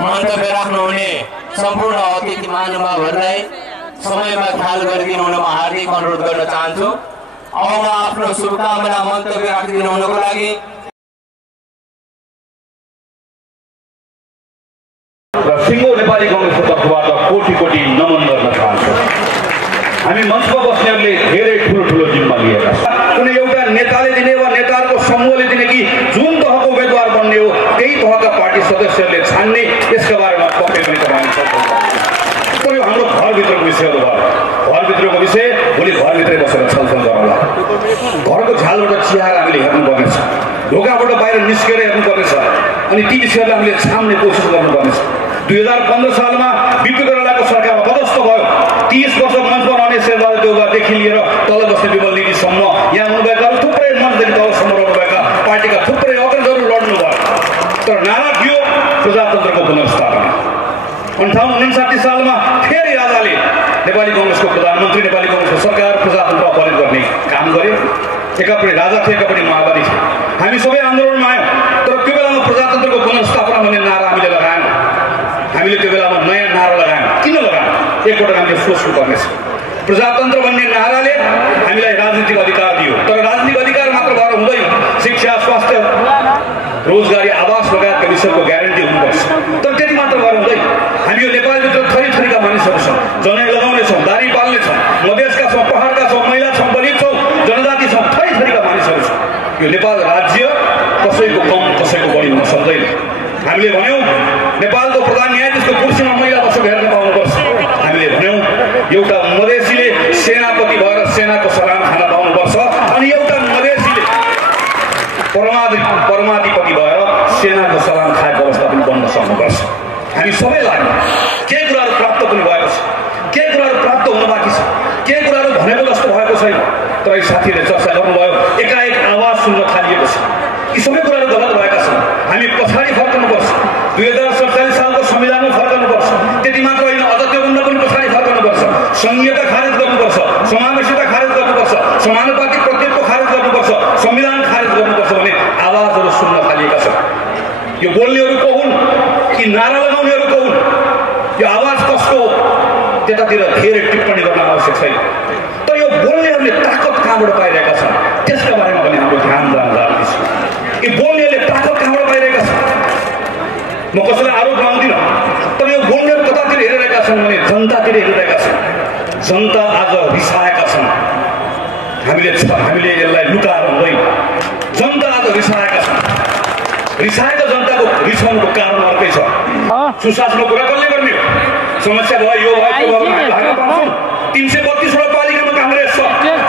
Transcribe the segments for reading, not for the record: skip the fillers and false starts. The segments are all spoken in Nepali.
मन्तव्य राख्नुहुने सम्पूर्ण अतिथि महानुभावहरूलाई समयमा ख्याल गरिदिनु हुन म हार्दिक अनुरोध गर्न चाहन्छु। अब म आफ्नो शुभकामना मन्तव्य राखिदिनु हुनको लागि र सिङ्गो नेपाली कांग्रेसको तर्फबाट कोटी कोटी नमन गर्न चाहन्छु। हामी मञ्चमा बस्नेहरूले धेरै ठुलो जिम्मा लिएका छौँ। कुनै एउटा नेताले दिने वा नेताहरूको समूहले दिने कि जुन तहको उम्मेदवार बन्ने हो त्यही तहका पार्टी सदस्यहरूले छान्ने, यसका बारेमा पक्कै पनि तपाईँ सक्नुहुन्छ। तर यो हाम्रो घरभित्रको विषयहरू भयो। घरभित्रको विषय भोलि घरभित्रै बसेर छलफल गरौँला। घरको झ्यालबाट चियाएर हामीले हेर्नुपर्नेछ, ढोकाबाट बाहिर निस्केर हेर्नुपर्नेछ अनि ती विषयहरूलाई हामीले छाम्ने कोसिस गर्नुपर्नेछ। 2015 सालमा बिपी कोइरालाको सरकारमा पदस्थ भयो। 30 वर्ष मञ्चमा रहने शेरबहादुर देउवादेखि लिएर तल बस्ने विमल दिदीसम्म यहाँ हुनुभएका थुप्रै मञ्चदेखि तलसम्म रहनुभएका पार्टीका थुप्रै अग्रजहरू लड्नु भयो। तर नारा थियो प्रजातन्त्रको पुनर्स्थापना। 58-59 सालमा फेरि राजाले नेपाली कांग्रेसको प्रधानमन्त्री, नेपाली कांग्रेसको सरकार प्रजातन्त्र अपहरित गर्ने काम गरे। एकापट्टि राजा थिए, एकापट्टि माओवादी थिए। हामी सबै आन्दोलनमा आयौँ, तर त्यो बेलामा प्रजातन्त्रको पुनर्स्थापना भन्ने नारा हामीले लगायौँ। हामीले त्यो बेलामा नयाँ नारा लगायौँ। किन लगायौँ? एकपल्ट हामीले सोच्नु पर्नेछ। प्रजातन्त्र भन्ने नाराले हामीलाई राजनीतिक अधिकार दियो, तर राजनीतिक अधिकार मात्र भएर हुँदैन। शिक्षा, स्वास्थ्य, रोजगारी, आवास लगायतका विषयको ग्यारेन्टी हुनुपर्छ। तर त्यति मात्र भएर हुँदैन। हामी यो नेपालभित्र थरीका मानिसहरू छौँ, जनै लगाउनेछौँ, दारी पाल्नेछौँ, मधेसका छौँ, पहाडका छौँ, महिला छौँ, दलित छौँ, जनजाति छौँ, थरीका मानिसहरू छौँ। यो नेपाल राज्य कसैको कम कसैको बढी हुन सक्दैन। हामीले भन्यौँ नेपालको प्रधान न्यायाधीशको कुर्सीमा महिला बसेको हेर्न पाउनुपर्छ। हामीले भन्यौँ एउटा मधेसीले सेनापति भएर सेनाको सलाम खान पाउनुपर्छ अनि एउटा मधेसीले परमाधिपति भएर सेनाको सलाम खाएको अवस्था पनि बन्न सक्नुपर्छ। हामी सबै लाग्यौँ। केही कुराहरू प्राप्त पनि भएको छ, केही कुराहरू प्राप्त हुन बाँकी छ, केही कुराहरू भनेको जस्तो भएको छैन। तर यी साथीहरूले चर्चा गर्नुभयो, एकाएक आवाज सुन्न थालिएको छ। यी सबै कुराहरू गलत भएका छन्। हामी पछाडि फर्कनुपर्छ। 2047 सालको संविधानमा फर्कनुपर्छ। त्यति मात्र होइन, अझ त्योभन्दा पनि पछाडि फर्कनुपर्छ। संघीयता खारेज गर्नुपर्छ, समावेशिता खारेज गर्नुपर्छ, समानुपातिक प्रतिनिधित्व खारेज गर्नुपर्छ, संविधान खारेज गर्नुपर्छ भन्ने आवाजहरू सुन्न थालिएका छन्। यो बोल्नेहरू को हुन् कि नारा लगाउनेहरू को हुन्? यो आवाज कसको हो? त्यतातिर धेरै टिप्पणी गर्न आवश्यक छैन। तर यो बोल्नेहरूले ताकत कहाँबाट पाइरहेका छन् त्यसका बारेमा पनि हाम्रो ध्यान जान जरुरी छ। यी बोल्नेहरूले ताकत कहाँबाट पाइरहेका छन्? म कसैलाई आरोप लगाउँदिनँ, तर यो बोल्नेहरू कतातिर हेरिरहेका छन् भने जनतातिर हेरिरहेका छन्। जनता आज रिसाएका छन्। हामीले यसलाई लुकाएर हुँदैन। जनता आज रिसाएका छन्। रिसाएका जनताको रिसाउनुको कारण अर्कै छ। सुशासनको कुरा कसले गर्ने हो? समस्या भयो, यो भयो, त्यो भयो, हामी भाग्न पाउँछौँ। 332 वटा पालिकामा काङ्ग्रेस छ,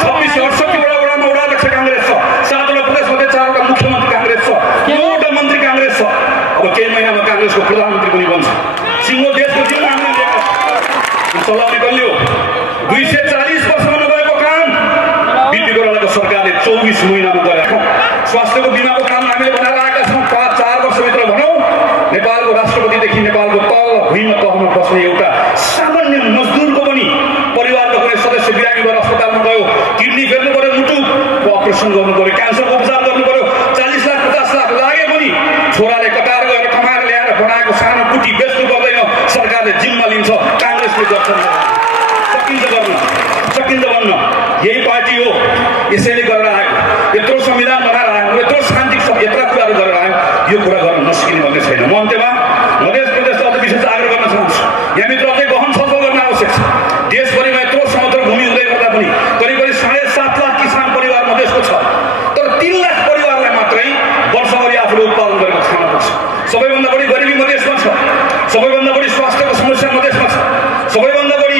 26-68 वडामा वडा अध्यक्ष काङ्ग्रेस छ, 7 वटा प्रदेशमध्ये 4 वटा मुख्यमन्त्री काङ्ग्रेस छ, 9 वटा मन्त्री काङ्ग्रेस छ। अब केही महिनामा काङ्ग्रेसको प्रधानमन्त्री पनि बन्छ। सिङ्गो देशको जिम्मा हामीले लिएका छौँ। चलाउने कसले हो? 240 वर्षमा नभएको काम बिपी कोइरालाको सरकारले 24 महिनामा गरेको। स्वास्थ्यको बिमाको काम हामीले बनाएर आएका छौँ। 4 वर्षभित्र भनौँ नेपालको राष्ट्रपतिदेखि नेपालको तल भुइँमा तहमा बस्ने एउटा सामान्य मजदुरको पनि परिवारको कुनै सदस्य बिरामी भएर अस्पतालमा गयो, किडनी फेर्नु पर्यो, मुटुको अपरेसन गर्नु पर्यो, क्यान्सरको उपचार गर्नु पर्यो, 40 लाख 50 लाख लागे पनि छोराले कतार गएर कमाएर ल्याएर बनाएको सानो कुटी बेच्नु पर्दैन। सरकारले जिम्मा लिन्छ, काङ्ग्रेसले गर्छ। सकिन्छ भन्न यही पार्टी हो। यसैले गरेर आयो, यत्रो संविधान बनाएर आयो, यत्रो शान्ति यत्रा कुराहरू गरेर आयो। यो कुरा गर्न नसकिने भन्ने छैन। म अन्त्यमा मध्य प्रदेशलाई अझ विशेष आग्रह गर्न चाहन्छु। यहाँभित्र अझै गहन छलफल गर्न आवश्यक छ। देशभरिमा यत्रो समुद्र भूमि हुँदै गर्दा पनि करिब 7.5 लाख किसान परिवार मधेसको छ, तर 3 लाख परिवारलाई मात्रै वर्षभरि आफूले उत्पादन गरेको खान पर्छ। सबैभन्दा बढी गरिबी मधेसमा छ, सबैभन्दा बढी स्वास्थ्यको समस्या मधेसमा छ, सबैभन्दा बढी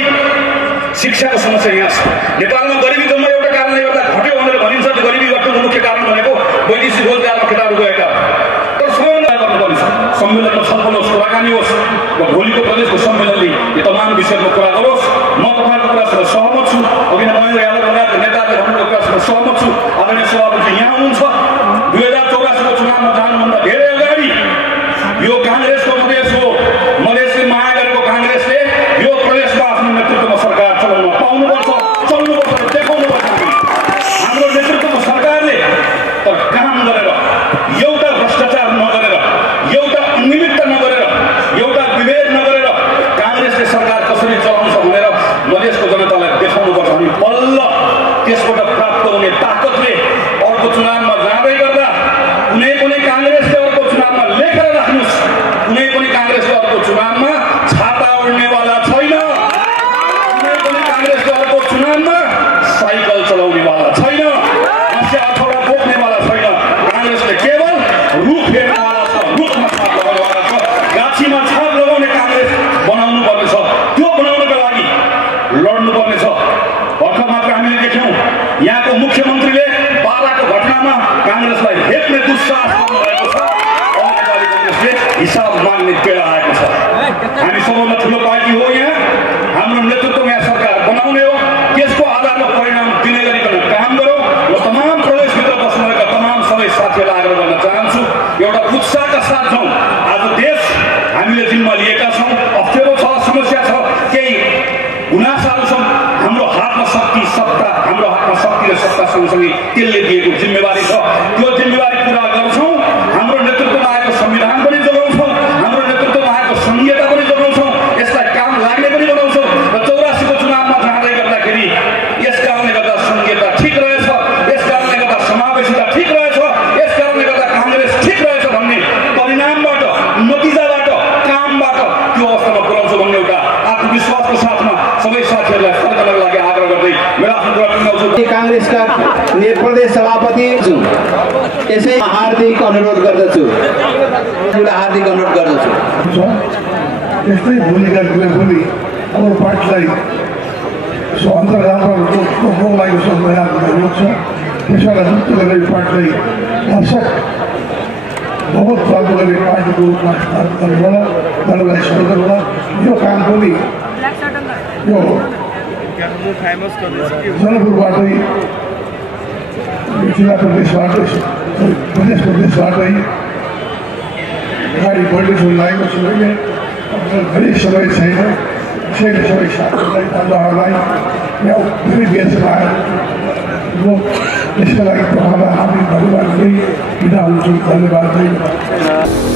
शिक्षाको समस्या यहाँ छ। नेपालमा गरिबी जम्मा एउटा कारणले गर्दा घट्यो भनेर भनिन्छ। त्यो गरिबी घट्नुको मुख्य कारण भनेको वैदेशिक रोजगारमा केटाहरू गएका। तर सबैभन्दा गर्नुपर्ने छ सम्मेलनमा छलफल होस्, कुराकानी होस् र भोलिको प्रदेशको सम्मेलनले यो तमाम विषयमा कुरा गरोस्। म तपाईँको कुरासँग सहमत छु। अघि नै महेन्द्र यादव लगायत नेताहरूले भनेको कुरासँग सहमत छु। आदरणीय सभापति यहाँ हुनुहुन्छ। 2084 को चुनावमा जानुभन्दा धेरै अगाडि यो काङ्ग्रेसको मधेस हो। मधेसले माया गरेको काङ्ग्रेसले यो प्रदेशमा आफ्नो नेतृत्वमा सरकार चलाउन पाउनुपर्छ, चल्नुपर्छ, देखाउनुपर्छ। हाम्रो नेतृत्वमा सरकारले तर काम गरेर, एउटा भ्रष्टाचार नगरेर, एउटा अनियमितता नगरेर, एउटा अर्को चुनावमा जाँदै गर्दा कुनै पनि काङ्ग्रेसले अर्को चुनावमा लेखेर राख्नुहोस्, कुनै पनि काङ्ग्रेसले अर्को चुनावमा छाता उड्नेवाला छैन, कुनै पनि काङ्ग्रेसले अर्को चुनावमा साइकल चलाउनेवाला छैन, हँसिया हथौडा बोक्नेवाला छैन। काङ्ग्रेसले केवल रुख फेर्नेवाला छ, रुखमा छाप लगाउनेवाला छ, गाछीमा छाप लगाउने काङ्ग्रेस बनाउनु पर्नेछ। त्यो बनाउनका लागि लड्नुपर्ने छ। भर्खर मात्र हामीले देख्यौँ यहाँको मुख्यमन्त्रीले बाराको घटनामा काङ्ग्रेसलाई हेप्ने दुस्साहस गर्नुभएको छ। नेपाली काङ्ग्रेसले हिसाब माग्ने बेला आएको छ। हामी सबैभन्दा ठुलो पार्टी हो यहाँ, हाम्रो नेतृत्व यहाँ सरकार बनाउने हो, त्यसको आधारमा परिणाम दिने गरिकन काम गरौँ। म तमाम प्रदेशभित्र बस्नुभएका तमाम सबै साथीहरूलाई आग्रह गर्न चाहन्छु, एउटा उत्साहका साथ जाउँ। आज देश हामीले जिम्मा लिएका छौँ, अप्ठ्यारो छ, समस्या छ, केही गुनासाहरू छन्। हाम्रो हातमा शक्ति सत्ता, हाम्रो हातमा शक्ति र सत्ता सँगसँगै त्यसले दिएको जिम्मेवारी छ। त्यो जिम्मेवारी पुरा गर्छौँ। हाम्रो नेतृत्वमा आएको संविधान पनि जोगाउँछौँ, हाम्रो नेतृत्वमा आएको संहिता पनि जोगाउँछौँ, यसलाई काम लाग्ने पनि बनाउँछौँ। र 84 को चुनावमा जाँदै गर्दाखेरि यस कारणले गर्दा संहिता ठिक रहेछ, यस कारणले गर्दा समावेशिता ठिक रहेछ, यस कारणले गर्दा काङ्ग्रेस ठिक रहेछ भन्ने परिणामबाट, नतिजाबाट, कामबाट त्यो अवस्थामा पुर्याउँछु भन्ने एउटा आत्मविश्वासको साथमा सबै साथीहरूलाई फर्कनको लागि आग्रह गर्दै मेरो आफ्नो कुरा टुङ्गाउँछु। काङ्ग्रेसका प्रदेश सभापति छु, यसै हार्दिक अनुरोध गर्दछु, हार्दिक अनुरोध गर्दछु। यस्तै भूमिका भोलि हाम्रो पार्टीलाई अन्तर्राष्ट्रिय लागि रोक्छ। त्यसबाट मुक्त गरेर यो पार्टीलाई दर्शक बहुत प्राप्त गर्ने पार्टीको रूपमा स्थापित गर्नुहोला, दललाई सहयोग गर्नुहोला। यो काम पनि यो जनकपुरबाटै, जिल्ला प्रदेशबाटै, प्रदेशबाटै गाडी बढ्ने लागेको छु। अहिले धेरै समय छैन, त्यसैले सबै साथीहरूलाई दाजुहरूलाई यहाँ धेरै बेचमा आएर म त्यसका लागि प्रभाव हामी धन्यवाद दिँदै बिदा हुन्छु। धन्यवाद।